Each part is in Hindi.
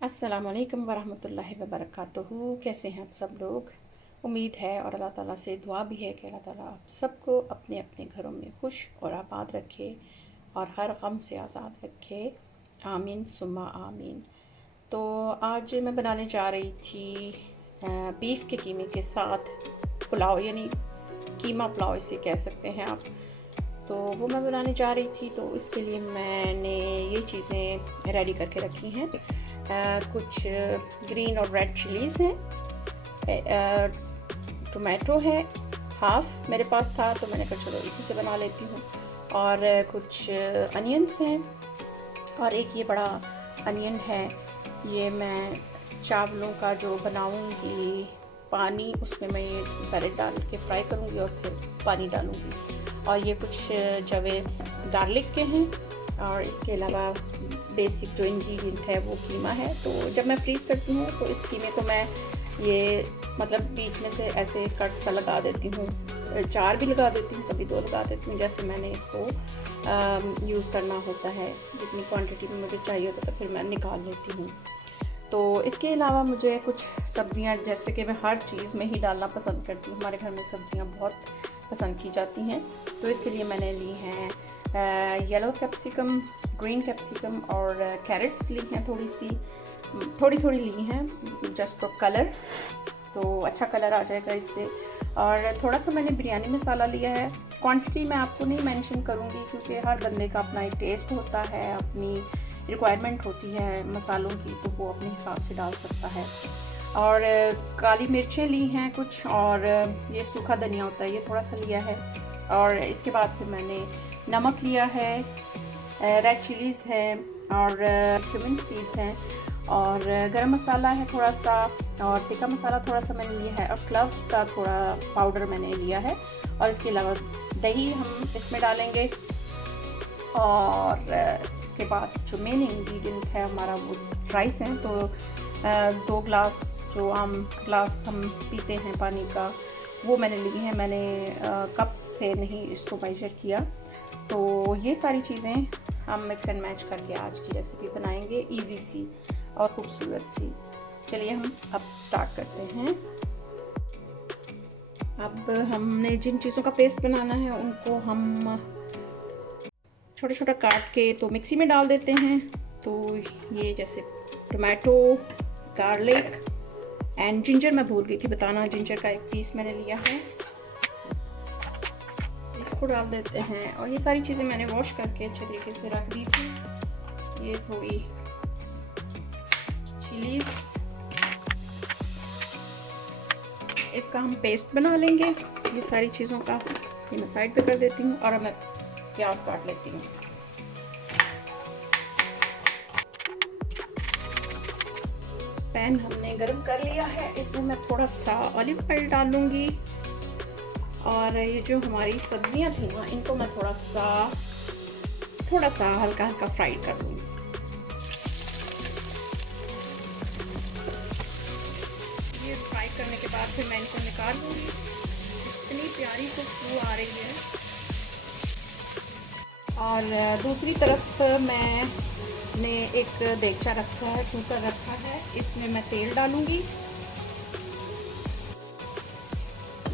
अस्सलामुअलैकुम वरहमतुल्लाहि वबरकातुहू। कैसे हैं आप सब लोग। उम्मीद है और अल्लाह ताला से दुआ भी है कि अल्लाह ताला आप सबको अपने अपने घरों में खुश और आबाद रखे और हर गम से आज़ाद रखे। आमीन सुम्मा आमीन। तो आज मैं बनाने जा रही थी बीफ के कीमे के साथ पुलाव, यानी कीमा पुलाव इसे कह सकते हैं आप। तो वो मैं बनाने जा रही थी, तो उसके लिए मैंने ये चीज़ें रेडी करके रखी हैं। कुछ ग्रीन और रेड चिलीज़ हैं, टोमेटो है, हाफ़ मेरे पास था तो मैंने कहा चलो इसी से बना लेती हूँ। और कुछ अनियंस हैं और एक ये बड़ा अनियन है। ये मैं चावलों का जो बनाऊँगी पानी, उसमें मैं ये पहले डाल के फ्राई करूँगी और फिर पानी डालूँगी। और ये कुछ जवे गार्लिक के हैं और इसके अलावा बेसिक जो इंग्रेडिएंट है वो कीमा है। तो जब मैं फ्रीज़ करती हूँ तो इस कीमे को मैं ये मतलब बीच में से ऐसे कट सा लगा देती हूँ, 4 भी लगा देती हूँ, कभी 2 लगा देती हूँ, जैसे मैंने इसको यूज़ करना होता है। जितनी क्वांटिटी में मुझे चाहिए होता है फिर मैं निकाल लेती हूँ। तो इसके अलावा मुझे कुछ सब्ज़ियाँ, जैसे कि मैं हर चीज़ में ही डालना पसंद करती हूँ, हमारे घर में सब्ज़ियाँ बहुत पसंद की जाती हैं। तो इसके लिए मैंने ली हैं येलो कैप्सिकम, ग्रीन कैप्सिकम और कैरेट्स ली हैं, थोड़ी ली हैं जस्ट फॉर कलर, तो अच्छा कलर आ जाएगा इससे। और थोड़ा सा मैंने बिरयानी मसाला लिया है। क्वांटिटी मैं आपको नहीं मेंशन करूँगी क्योंकि हर बंदे का अपना एक टेस्ट होता है, अपनी रिक्वायरमेंट होती है मसालों की, तो वो अपने हिसाब से डाल सकता है। और काली मिर्चें ली हैं कुछ, और ये सूखा धनिया होता है ये थोड़ा सा लिया है। और इसके बाद फिर मैंने नमक लिया है, रेड चिलीज़ है और क्यूमिन सीड्स हैं, और गरम मसाला है थोड़ा सा, और तिक्का मसाला थोड़ा सा मैंने लिया है, और क्लव्स का थोड़ा पाउडर मैंने लिया है। और इसके अलावा दही हम इसमें डालेंगे। और इसके बाद जो मेन इंग्रेडिएंट है हमारा वो राइस है। तो 2 ग्लास जो आम ग्लास हम पीते हैं पानी का, वो मैंने लिए हैं। मैंने कप से नहीं इसको मेजर किया। तो ये सारी चीज़ें हम मिक्स एंड मैच करके आज की रेसिपी बनाएंगे, इजी सी और खूबसूरत सी। चलिए हम अब स्टार्ट करते हैं। अब हमने जिन चीज़ों का पेस्ट बनाना है उनको हम छोटा छोटा काट के तो मिक्सी में डाल देते हैं। तो ये जैसे टोमेटो, गार्लिक एंड जिंजर, मैं भूल गई थी बताना, जिंजर का एक पीस मैंने लिया है, इसको डाल देते हैं। और ये सारी चीज़ें मैंने वॉश करके अच्छे तरीके से रख दी थी। ये थोड़ी चिलीज, इसका हम पेस्ट बना लेंगे ये सारी चीज़ों का। ये मैं साइड पे कर देती हूँ और अब मैं प्याज काट लेती हूँ। पैन हमने गरम कर लिया है, इसमें मैं थोड़ा सा ऑलिव ऑयल डालूंगी। और ये जो हमारी सब्जियां थी ना, इनको मैं थोड़ा सा हल्का हल्का फ्राइड कर लूँगी। ये फ्राई करने के बाद फिर मैं इनको निकाल लूँगी। इतनी प्यारी खुशबू आ रही है। और दूसरी तरफ मैंने एक देगचा रखा है, कुकर रखा है, इसमें मैं तेल डालूँगी।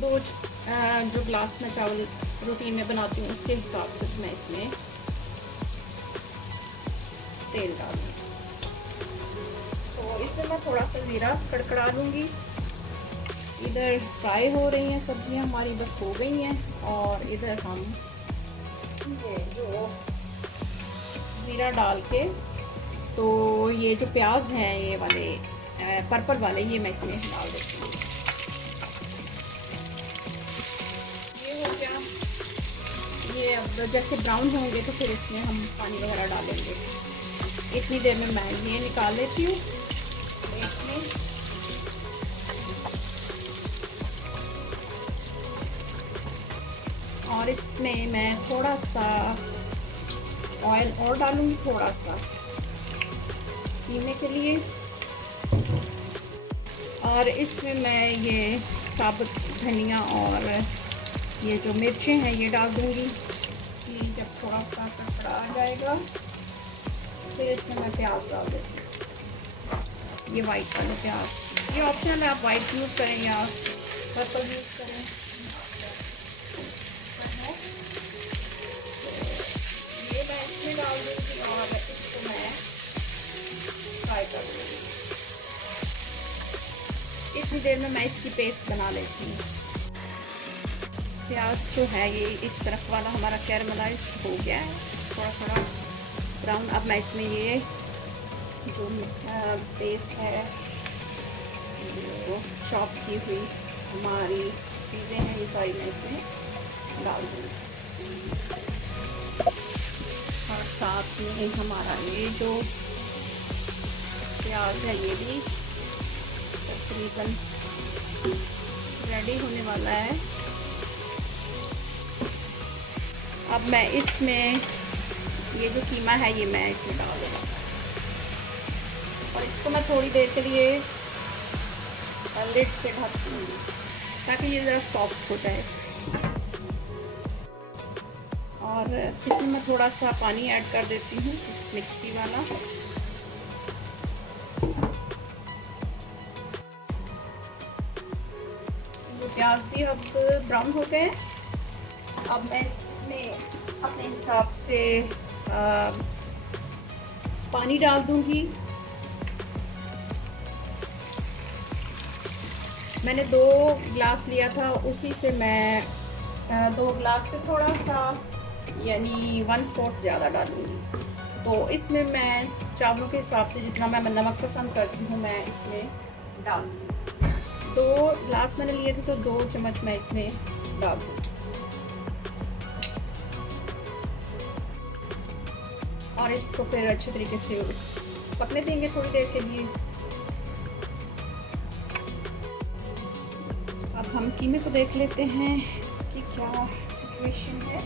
2 जो ग्लास में चावल रूटीन में बनाती हूँ उसके हिसाब से मैं इसमें तेल डालूँगी। तो इसमें मैं थोड़ा सा ज़ीरा कड़कड़ा लूँगी। इधर फ्राई हो रही हैं सब्जियाँ हमारी, बस हो गई हैं। और इधर हम ये जो ज़ीरा डाल के, तो ये जो प्याज हैं ये वाले पर्पल वाले, ये मैं इसमें डाल देती हूँ। ये अब जैसे ब्राउन होंगे तो फिर इसमें हम पानी वगैरह डालेंगे। इतनी देर में मैं ये निकाल लेती हूँ इसमें। और इसमें मैं थोड़ा सा ऑयल और डालूँगी, थोड़ा सा पीने के लिए। और इसमें मैं ये साबुत धनिया और ये जो मिर्चें हैं ये डाल दूँगी। ये जब थोड़ा सा कड़कड़ा आ जाएगा फिर इसमें मैं प्याज डाल देती हूँ। ये वाइट वाले प्याज, ये ऑप्शनल है, आप वाइट यूज़ करें या पर्पल यूज़ करें। ये मैं इसमें डाल दूँगी और इसको मैं फ्राई कर दूँगी। इतनी देर में मैं इसकी पेस्ट बना लेती हूँ। प्याज जो है ये इस तरफ वाला हमारा कैरमलाइज हो गया है, थोड़ा थोड़ा ब्राउन। अब मैं इसमें ये जो पेस्ट है, जो चॉप की हुई हमारी चीज़ें हैं, ये सारी मैं इसमें डाल दूँगी। और साथ में हमारा ये जो प्याज है ये भी तकरीबन रेडी होने वाला है। अब मैं इसमें ये जो कीमा है ये मैं इसमें डाल दूँगा और इसको मैं थोड़ी देर के लिए लिड से ढक दूँगी ताकि ये ज़रा सॉफ्ट हो जाए। और इसमें मैं थोड़ा सा पानी ऐड कर देती हूँ, इस मिक्सी वाला। प्याज भी अब ब्राउन हो गए। अब मैं इसमें अपने हिसाब से पानी डाल दूंगी। मैंने 2 गिलास लिया था, उसी से मैं 2 गिलास से थोड़ा सा यानी 1/4 ज़्यादा डालूंगी। तो इसमें मैं चावलों के हिसाब से जितना मैं नमक पसंद करती हूँ मैं इसमें डालूंगी। 2 गिलास मैंने लिए थे तो 2 चम्मच मैं इसमें डाल दूँ और इसको फिर अच्छे तरीके से पकने देंगे थोड़ी देर के लिए। अब हम कीमे को देख लेते हैं इसकी क्या सिचुएशन है।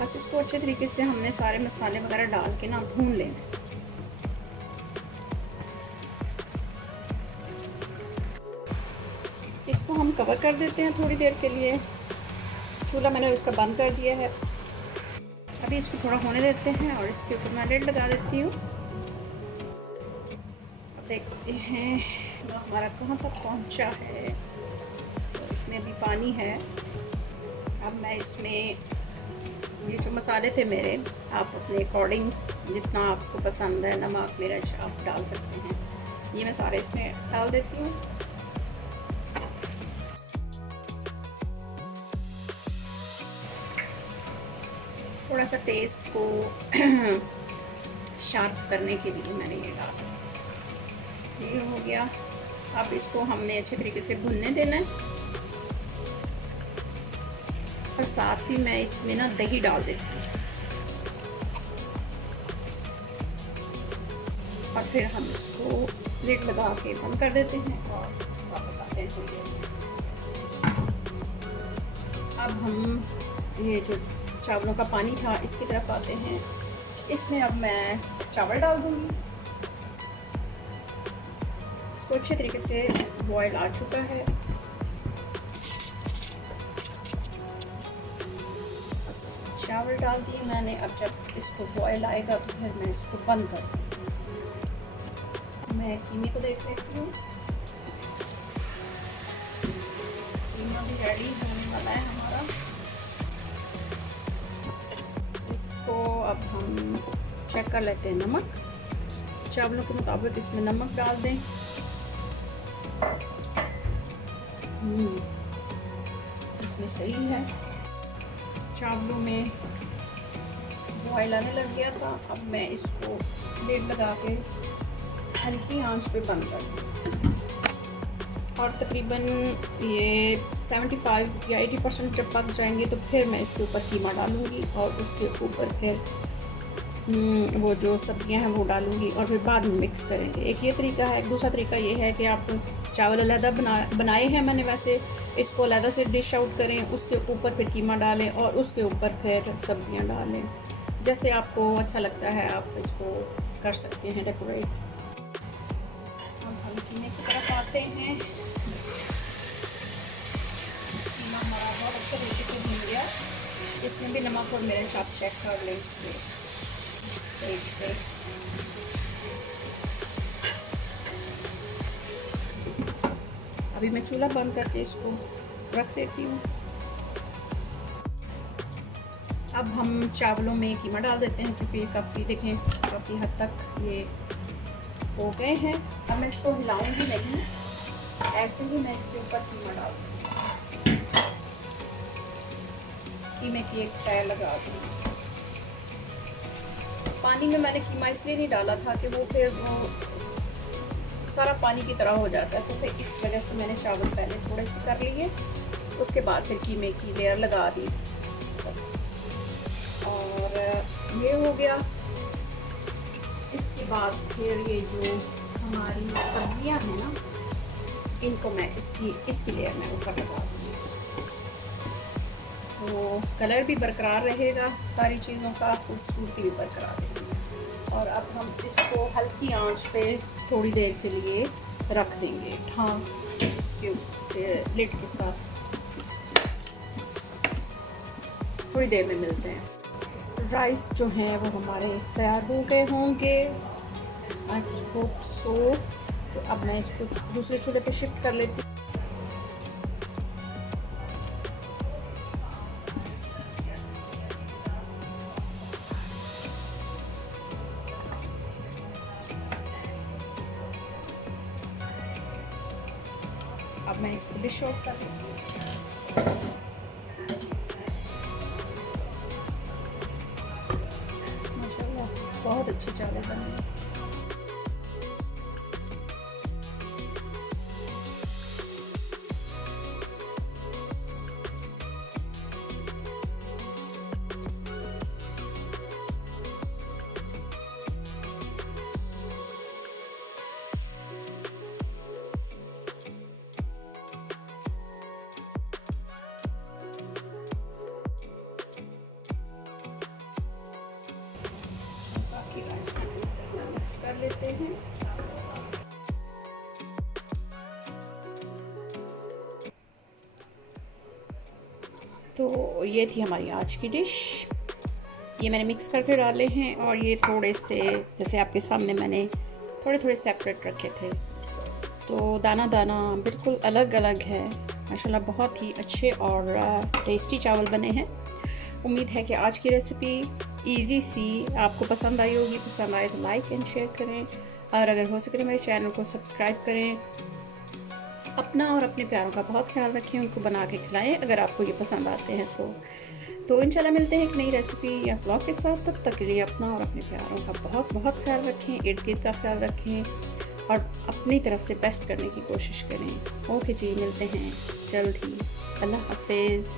बस इसको अच्छे तरीके से हमने सारे मसाले वगैरह डाल के ना भून लेना। इसको हम कवर कर देते हैं थोड़ी देर के लिए। चूल्हा मैंने उसका बंद कर दिया है। अभी इसको थोड़ा होने देते हैं और इसके ऊपर मैं लिड लगा देती हूँ। अब देखते हैं हमारा कहाँ तक पहुँचा है। तो इसमें अभी पानी है। अब मैं इसमें ये जो मसाले थे मेरे, आप अपने अकॉर्डिंग जितना आपको पसंद है, नमक मिर्च आप डाल सकते हैं। ये मैं सारे इसमें डाल देती हूँ। थोड़ा सा टेस्ट को शार्प करने के लिए मैंने ये डाला। ये हो गया। अब इसको हमने अच्छे तरीके से भुनने देना है और साथ ही मैं इसमें ना दही डाल देती हूँ और फिर हम इसको लिड लगा के बंद कर देते हैं और वापस आते हैं थोड़ी देर में। अब हम ये जो चावलों का पानी था इसकी तरफ आते हैं। इसमें अब मैं चावल डाल दूंगी। इसको अच्छे तरीके से बॉयल आ चुका है। चावल डाल दिए मैंने। अब जब इसको बॉयल आएगा तो फिर मैं इसको बंद कर दूँगी। मैं कीमे को देख लेती हूँ। कीमा भी रेडी होने वाला है हमारा। इसको अब हम चेक कर लेते हैं नमक। चावलों के मुताबिक इसमें नमक डाल दें। इसमें सही है। चावलों में बॉयल आने लग गया था। अब मैं इसको लिड लगा के हल्की आंच पे बंद कर दूँ और तकरीबन ये 75 या 80% जब पक जाएंगे तो फिर मैं इसके ऊपर कीमा डालूँगी और उसके ऊपर फिर वो जो सब्जियां हैं वो डालूँगी और फिर बाद में मिक्स करेंगे। एक ये तरीका है। एक दूसरा तरीका ये है कि आप चावल अलहदा बनाए हैं मैंने, वैसे इसको अलहदा से डिश आउट करें, उसके ऊपर फिर कीमा डालें और उसके ऊपर फिर सब्जियां डालें। जैसे आपको अच्छा लगता है आप इसको कर सकते हैं डेकोरेट। अब हम कीमे की तरफ आते हैं। कीमा हमारा बहुत अच्छा तरीके से भून गया। इसमें भी नमक और मिर्च आप चेक कर लेंगे। अभी मैं चूल्हा बंद करके इसको रख देती हूँ। अब हम चावलों में कीमा डाल देते हैं, क्योंकि ये काफ़ी देखें काफ़ी हद तक ये हो गए हैं। अब मैं इसको हिलाऊंगी नहीं, ऐसे ही मैं इसके ऊपर कीमा डाल दूँगी। कीमे की एक तय लगा दूँगी। पानी में मैंने कीमा इसलिए नहीं डाला था कि वो फिर वो सारा पानी की तरह हो जाता है, तो फिर इस वजह से मैंने चावल पहले थोड़े से कर लिए, उसके बाद फिर कीमे की लेयर लगा दी। और ये हो गया। इसके बाद फिर ये जो हमारी सब्जियां हैं ना, इनको मैं इसकी लेयर में ऊपर लगा दूँगी, तो कलर भी बरकरार रहेगा, सारी चीज़ों का खूबसूरती भी बरकरार रहेगी। और अब हम इसको हल्की आंच पे थोड़ी देर के लिए रख देंगे, ढाँक इसके लिड के साथ। थोड़ी देर में मिलते हैं। राइस जो हैं वो हमारे तैयार हो गए होंगे, आई होप सो। तो अब मैं इसको दूसरे चूल्हे पे शिफ्ट कर लेती हूँ। अब मैं इसको डिश आउट कर देती हूँ। माशाल्लाह बहुत अच्छे चावल बने। मिक्स कर लेते हैं। तो ये थी हमारी आज की डिश। ये मैंने मिक्स करके डाले हैं, और ये थोड़े से जैसे आपके सामने मैंने थोड़े थोड़े सेपरेट रखे थे, तो दाना दाना बिल्कुल अलग अलग है। माशाल्लाह बहुत ही अच्छे और टेस्टी चावल बने हैं। उम्मीद है कि आज की रेसिपी इजी सी आपको पसंद आई होगी। पसंद आए तो लाइक एंड शेयर करें, और अगर हो सके तो मेरे चैनल को सब्सक्राइब करें। अपना और अपने प्यारों का बहुत ख्याल रखें, उनको बना के खिलाएं अगर आपको ये पसंद आते हैं तो इंशाल्लाह मिलते हैं एक नई रेसिपी या व्लॉग के साथ। तब तक के लिए अपना और अपने प्यारों का बहुत बहुत ख्याल रखें, इर्द गिर्द का ख्याल रखें, और अपनी तरफ से बेस्ट करने की कोशिश करें। ओके जी, मिलते हैं जल्द ही। अल्लाह हाफिज़।